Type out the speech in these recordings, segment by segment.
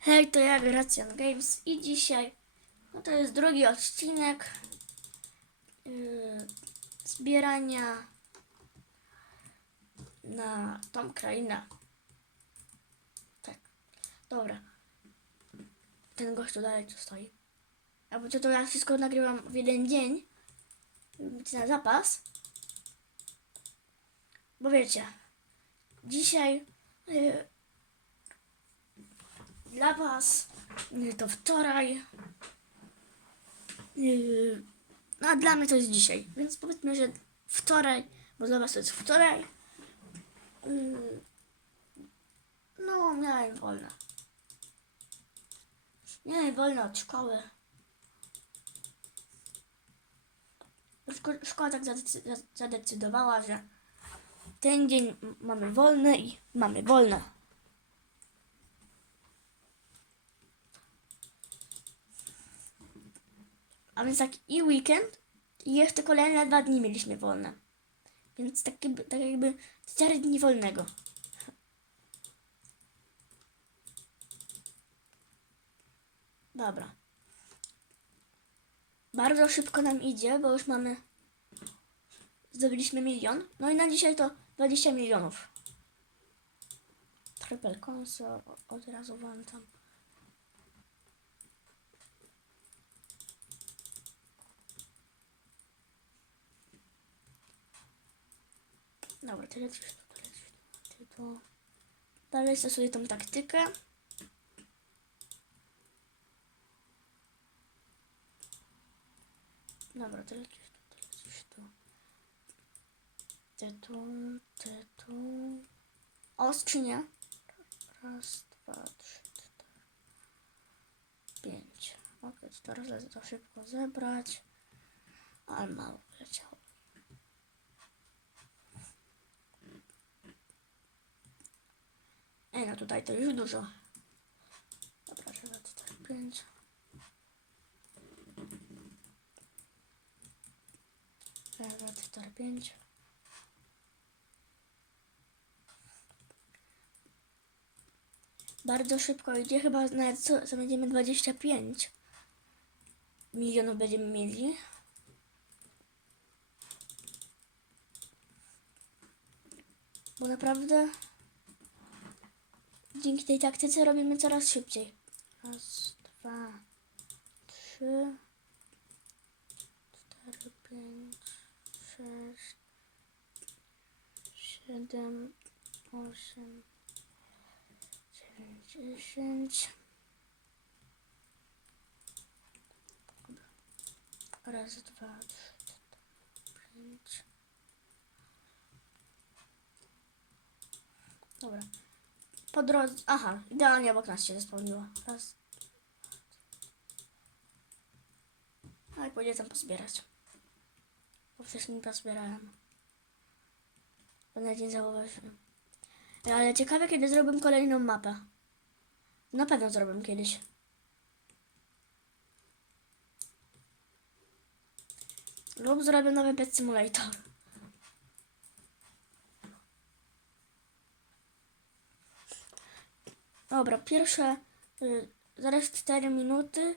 Hej, to ja Gracjan Games i dzisiaj no to jest drugi odcinek yy, zbierania na tą krainę. Tak, dobra. Ten gość tu dalej tu stoi. A bo to, to ja wszystko nagrywam w jeden dzień, więc na zapas. Bo wiecie, dzisiaj yy, dla Was y, to wczoraj. y, No a dla mnie to jest dzisiaj. Więc powiedzmy, że wczoraj, bo dla Was to jest wczoraj. y, No, miałem wolne. Miałem wolne od szkoły. Szko- Szkoła tak zadecy- za- zadecydowała, że ten dzień mamy wolny i mamy wolne. A więc tak i weekend, i jeszcze kolejne dwa dni mieliśmy wolne. Więc tak jakby, tak jakby cztery dni wolnego. Dobra. Bardzo szybko nam idzie, bo już mamy. Zdobyliśmy milion. No i na dzisiaj to 20 milionów. Triple console, od razu włączam. Dobra, tyle coś tu, tyle coś tu. Dalej stosuję tą taktykę. Dobra, tyle coś tu, tyle coś tu. Te tu, te tu. O, skrzynia. Raz, dwa, trzy, cztery, pięć. Okej, teraz lecę to szybko zebrać. Ale mało leciało. Ej, no tutaj to już dużo. Dobra, trzeba tutaj pięć. Dobra, tutaj pięć. Bardzo szybko idzie, chyba nawet co, co będziemy 25 milionów będziemy mieli. Bo naprawdę dzięki tej taktyce robimy coraz szybciej. Raz, dwa, trzy, cztery, pięć, sześć, siedem, osiem, dziewięć, dziesięć. Raz, dwa, trzy, pięć. Dobra. Po drodze. Aha, idealnie obok nas się spełniło. Raz. No i pójdę tam pozbierać. Bo wcześniej nie pozbierałem. Bo nawet nie zauważyłem. Ale ciekawe, kiedy zrobię kolejną mapę. Na pewno zrobię kiedyś. Lub zrobię nowy Pet Simulator. Dobra, pierwsze y, zaraz 4 minuty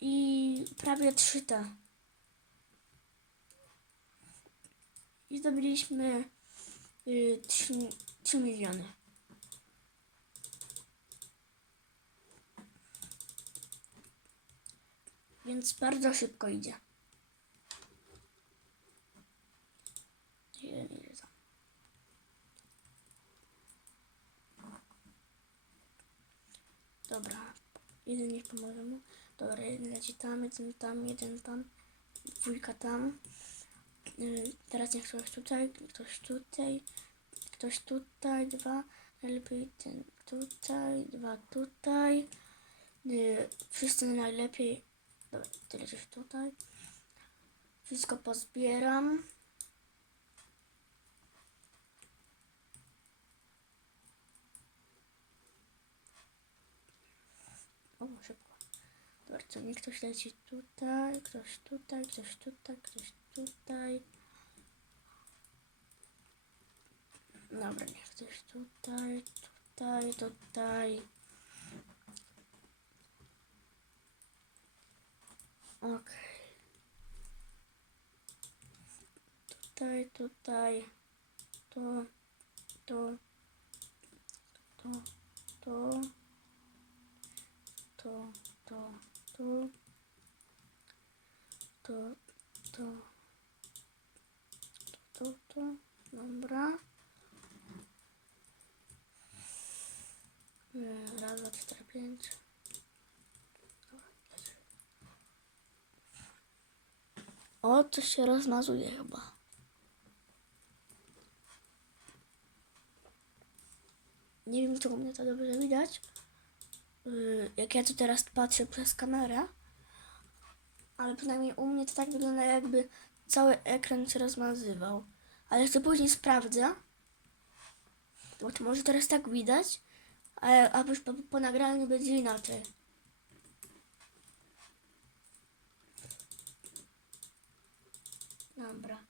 i prawie 3 te. I zdobyliśmy y, 3, 3 miliony. Więc bardzo szybko idzie. Ile idzie tam? Dobra, jeden niech pomoże mu. Dobra, jeden leci tam, jeden tam, jeden tam, dwójka tam. Yy, teraz niech ktoś tutaj, ktoś tutaj, ktoś tutaj, dwa, najlepiej ten tutaj, dwa tutaj. Yy, wszyscy najlepiej, dobra, tyle coś tutaj. Wszystko pozbieram. O, szybko. Dobra, co mi ktoś leci tutaj, ktoś tutaj, ktoś tutaj, ktoś tutaj. Dobra, niech ktoś tutaj, tutaj, tutaj. OK. Tutaj, tutaj, to, to, to, to to, to, to, to, to, to, to, dobra. Raz, dwa, cztery, pięć. O, coś się rozmazuje chyba. Nie wiem, czy u mnie to dobrze widać. Yy, Jak ja tu teraz patrzę przez kamerę. Ale przynajmniej u mnie to tak wygląda, jakby cały ekran się rozmazywał. Ale to później sprawdzę. Bo to może teraz tak widać. A już po, po nagraniu będzie inaczej. Dobra.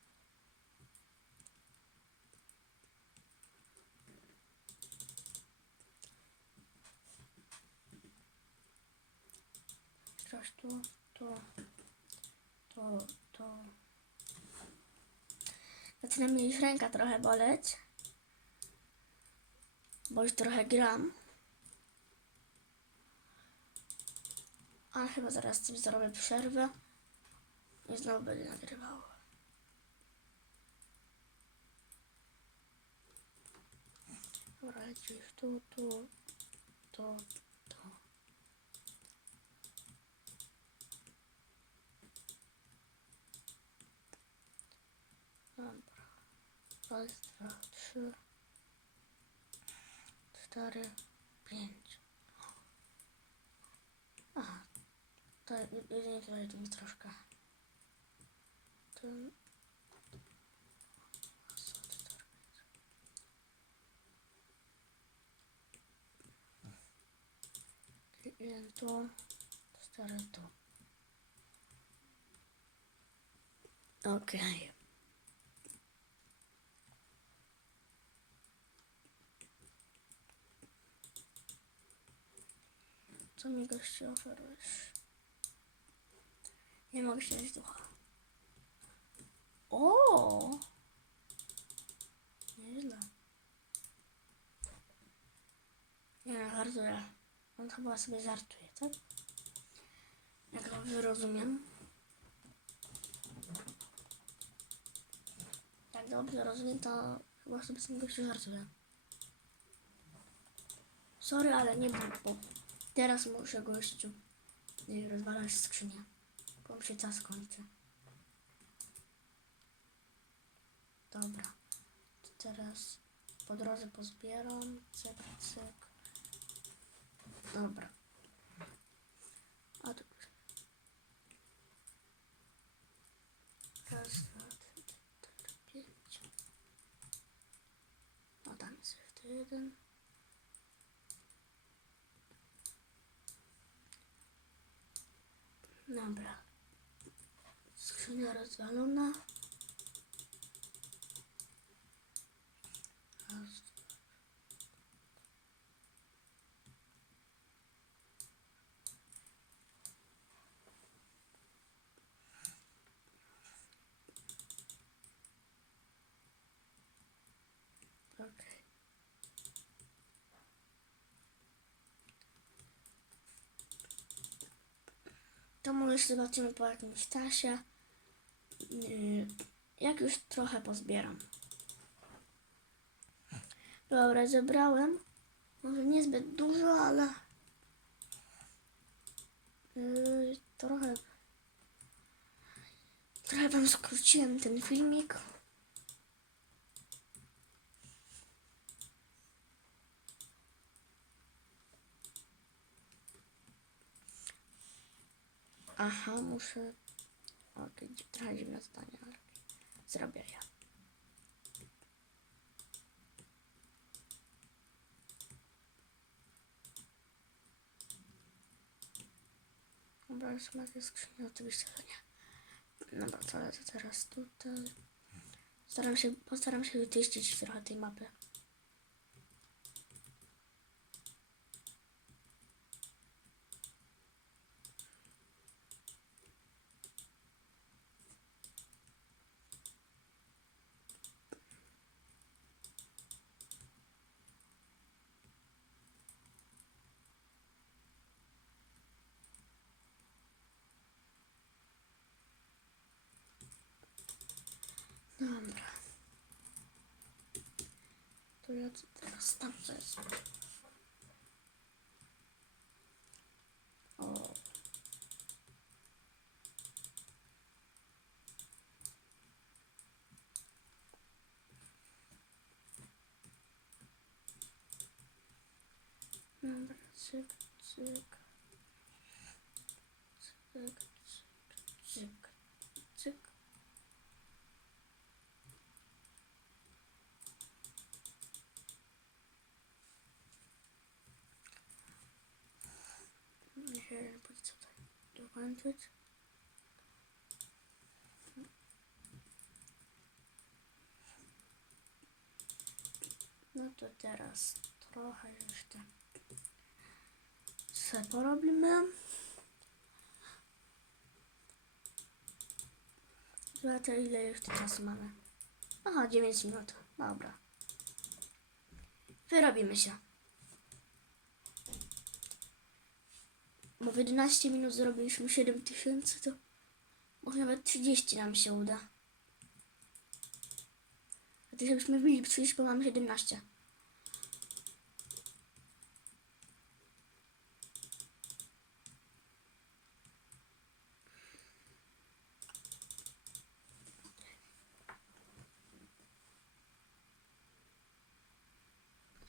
Tu, tu, tu, tu. Zaczyna mi już ręka trochę boleć. Bo już trochę gram. A chyba zaraz sobie zrobię przerwę. I znowu będę nagrywał. Dobra, lecisz tu, tu, tu, tu. Dobra. Raz, dwa, trzy, cztery, pięć. Aha. To jedynie tutaj mi troszkę. Ten. Jeden tu, cztery tu. Okej. Co mi goście oferujesz? Nie mogę się ducha. O! Nieźle. Nie no, żartuję. On chyba sobie żartuje, tak? Jak dobrze rozumiem. Jak dobrze rozumiem, to chyba sobie z tym gościu żartuje. Sorry, ale nie było. Teraz muszę gościu rozwalać skrzynię. Bo się czas kończy. Dobra. To teraz po drodze pozbieram. Cyk, cyk. Dobra. A tu. Raz, dwa, trzy, cztery, pięć. No tam jest jeszcze jeden. Dobra. Skrzynia rozwalona. Raz, Okej. To może zobaczymy po jakimś czasie. Yy, Jak już trochę pozbieram. Dobra, zebrałem. Może niezbyt dużo, ale yy, trochę trochę wam skróciłem ten filmik. Aha, muszę. Okej, trochę dziwne zdanie, ale zrobię ja. Dobra, już mam jakieś skrzynie, oczywiście, że nie. Dobra, to lecę teraz tutaj. Staram się, postaram się wyczyścić trochę tej mapy. Dobra. To ja teraz tam co jest? O. Dobra, cyk, cyk. Cyk, cyk, cyk, cyk. Niech jeden pójdzie tutaj No to teraz trochę jeszcze se porobimy. Zobaczę ile jeszcze czasu mamy. Aha, 9 minut. Dobra. Wyrobimy się. Bo w 11 minut zrobiliśmy 7000, to może nawet 30 nam się uda. A ty żebyśmy wbili 30, bo mamy 17.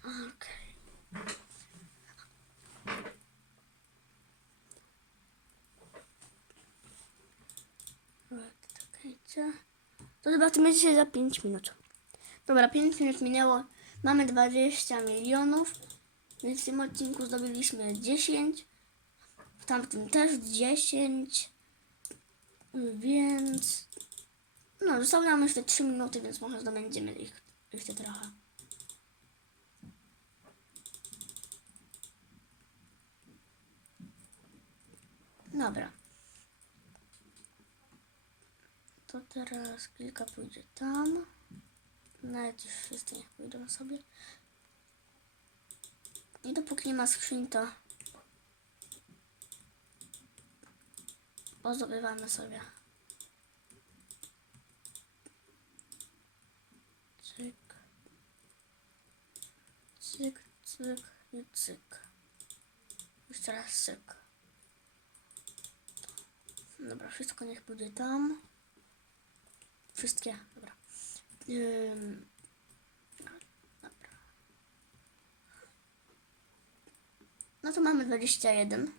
Okej. Czekajcie. To zobaczymy dzisiaj za 5 minut. Dobra, 5 minut minęło. Mamy 20 milionów. Więc w tym odcinku zdobyliśmy 10. W tamtym też 10. Więc... No, zostały nam jeszcze 3 minuty, więc może zdobędziemy ich jeszcze trochę. Dobra. To teraz kilka pójdzie tam. Nawet już wszyscy niech pójdą sobie. I dopóki nie ma skrzyń, to pozdobywamy sobie. Cyk. Cyk, cyk i cyk. Już teraz cyk. Dobra, wszystko niech pójdzie tam. Wszystkie, dobra. Ym, dobra. No to mamy 21.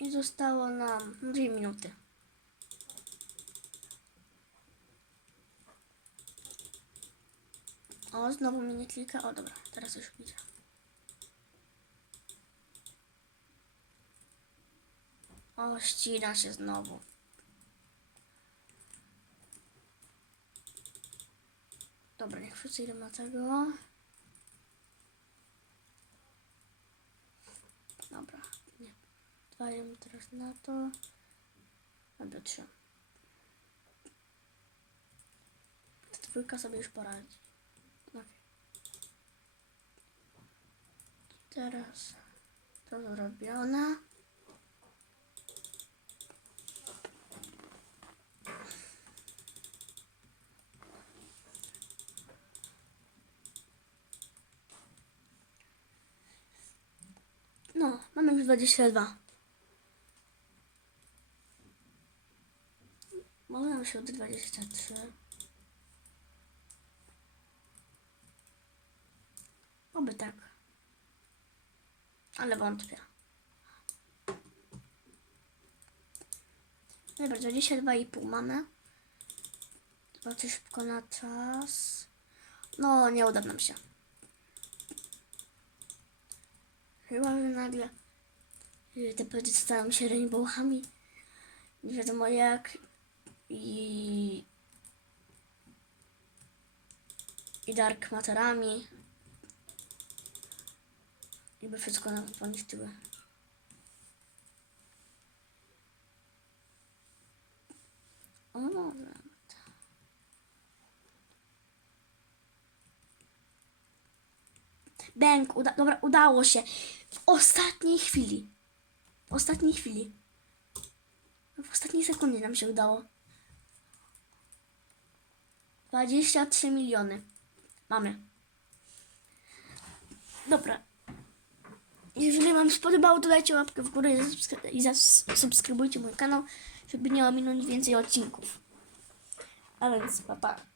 I zostało nam 2 minuty. O, znowu mi nie klika. O, dobra, teraz już widzę. O, ścina się znowu. Dobra, niech wszyscy idą na tego. Dobra, nie. Dwa teraz na to. Dobra, trzy. Ta dwójka sobie już poradzi. Okay. Teraz to zrobione. Mamy już 22. Może nam się od 23. Oby tak. Ale wątpię. Dobra, 22,5 mamy. Zobaczę szybko na czas. No, nie uda nam się. Chyba, że nagle y, te pety stają się rainbowami. Nie wiadomo jak. I... I dark materami. I by wszystko nam poniszczyły. O, może. Bęk, uda dobra, udało się. W ostatniej chwili. W ostatniej chwili. W ostatniej sekundzie nam się udało. 23 miliony. Mamy. Dobra. Jeżeli Wam się spodobało, to dajcie łapkę w górę i zasubskrybujcie mój kanał, żeby nie ominąć więcej odcinków. A więc, pa, pa.